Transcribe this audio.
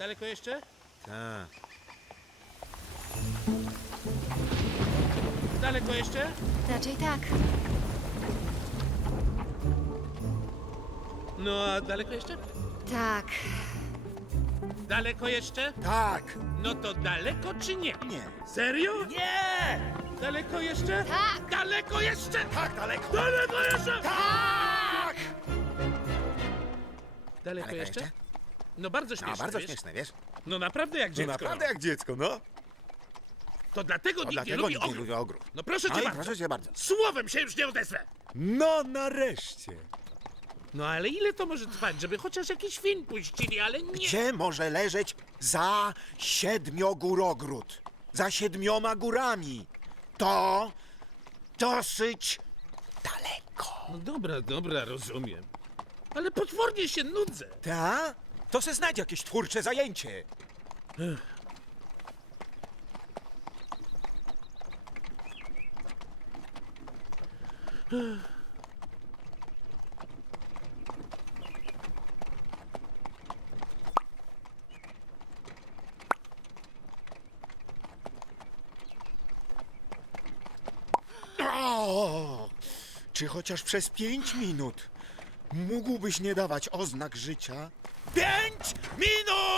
Daleko jeszcze? Tak. Daleko jeszcze? Raczej tak. No a daleko jeszcze? Tak. Daleko jeszcze? Tak. No to daleko czy nie? Nie. Serio? Nie! Daleko jeszcze? Tak. Daleko jeszcze? Tak daleko. Daleko jeszcze? Tak! Daleko Daleko jeszcze? No bardzo No, śmieszne, bardzo wiesz? śmieszne, wiesz? No naprawdę jak No dziecko. naprawdę jak dziecko, no. To dlatego O, nikt nie dlatego lubi nikt nie ogród. lubi ogród. No proszę No cię i bardzo. proszę cię bardzo. Słowem się już nie odezwę. No nareszcie. No ale ile to może trwać, żeby chociaż jakiś film puścili, ale nie. Gdzie może leżeć za siedmiogórogród? Za siedmioma górami. To dosyć daleko. No dobra, dobra, rozumiem. Ale potwornie się nudzę. Ta? To se znajdź jakieś twórcze zajęcie. Czy chociaż przez pięć minut mógłbyś nie dawać oznak życia? Pięć minut!